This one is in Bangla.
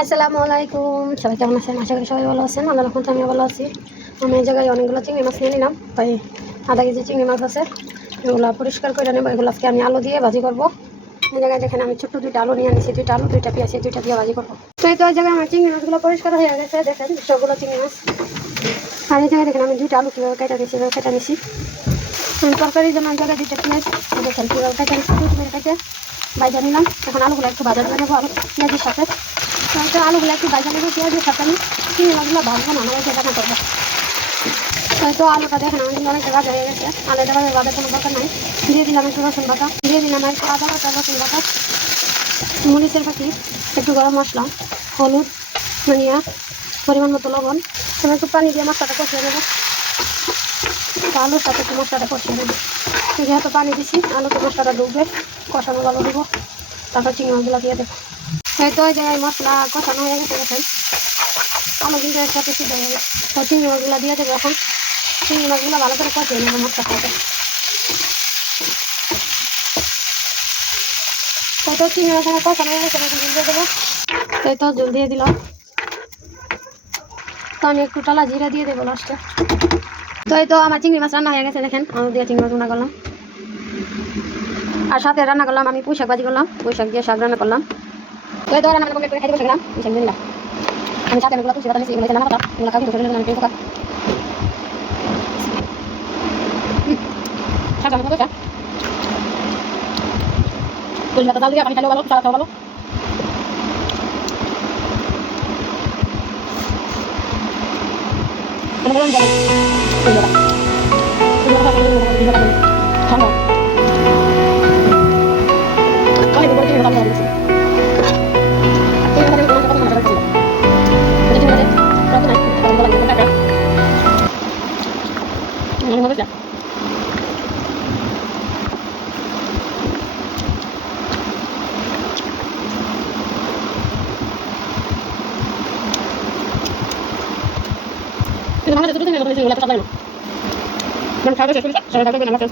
আসসালামু আলাইকুম সবাই কেমন আছেন? আশা করি সবাই ভালো আছেন। আল্লাহ রহমতে আমি ভালো আছি। আমি এই জায়গায় অনেকগুলো চিংড়ি মাছ নিয়ে নিলাম। তাই আধা কেজি চিংড়ি মাছ আছে। এগুলো পরিষ্কার করে নেব। এগুলো আজকে আমি আলু দিয়ে ভাজি করব। এই জায়গায় দেখেন আমি ছোট্ট দুইটা আলু নিয়ে আনিছি, দুইটা আলু, দুইটা পেঁয়াজ দুইটা দিয়ে ভাজি করব। তো এই তো ওই জায়গায় আমার চিংড়ি মাছগুলো পরিষ্কার হয়ে গেছে। দেখেন সবগুলো চিংড়ি মাছ। আর এই জায়গায় দেখেন আমি দুইটা আলু কীভাবে কেটে দিয়েছি এভাবে কেটে নিছি। আমি তরকারির জন্য জায়গায় দুইটা পেঁয়াজ দেখেন কীভাবে কেটে দুটো কেটে। বাইজা নিলাম এখন আলুগুলো একটু ভাজা করে নেব আলু, পেঁয়াজের সাথে। তো আলুগুলো একটু ভাজা নেব, পেঁয়াজের সাথে আমি। চিংড়ি মাছগুলো ভাজবো না আমার রান্না করব। তো আলুটা দেখেন, আমার কিন্তু অনেকটা ভাজা হয়ে গেছে। আলুটা ভাজা ভাজার কোনো দরকার নাই। দিয়ে দিলাম একটু রসুন বাটা, দিয়ে দিলাম একটু আদা বাটা, রসুন বাটা। মরিচের পাখি একটু গরম মশলা, হলুদ, ধনিয়া, পরিমাণ মতো লবণ। আমি একটু পানি দিয়ে মশলাটা কষিয়ে নেব। আলুর সাথে একটু মশলাটা কষিয়ে নেব। যেহেতু পানি দিছি, আলুতে মশলাটা ডুববে কষানো ভালো দেবো। তারপর চিংড়ি মাছগুলো দিয়ে দেবো। হয়তো ওই জায়গায় মশলা কষানো হয়ে গেছে দেখেন। আলু কিন্তু একসাথে সিদ্ধ হয়ে গেছে। তো চিংড়ি মাছগুলো দিয়ে দেবো এখন। চিংড়ি মাছগুলো ভালো করে কষিয়ে নেব মশলার সাথে তো তো চিংড়ি মাছ আমার কষানো হয়ে গেছে জল দিয়ে দেবো। তো এই তো জল দিয়ে দিলাম। তো আমি একটু টালা জিরা দিয়ে দেবো লাস্টে তো এই তো আমার চিংড়ি মাছ রান্না হয়ে গেছে, দেখেন। আমি দিয়ে চিংড়ি মাছ রান্না করলাম। আর সাথে রান্না করলাম আমি পুঁই শাক ভাজি করলাম পুঁই শাক দিয়ে শাক রান্না করলাম তো এই তো রান্না করে খাইতে বসে গেলাম পুঁই শাক দিয়ে আমি সাথে আমি তুলসী পাতা নিয়েছি এগুলো রান্না করলাম এগুলো খাবি তো আমি পেয়ে শাক রান্না 你们怎么讲？这个他妈的，这不是那个东西，我来不找来了。那么，个，是不是？查查查，那个什？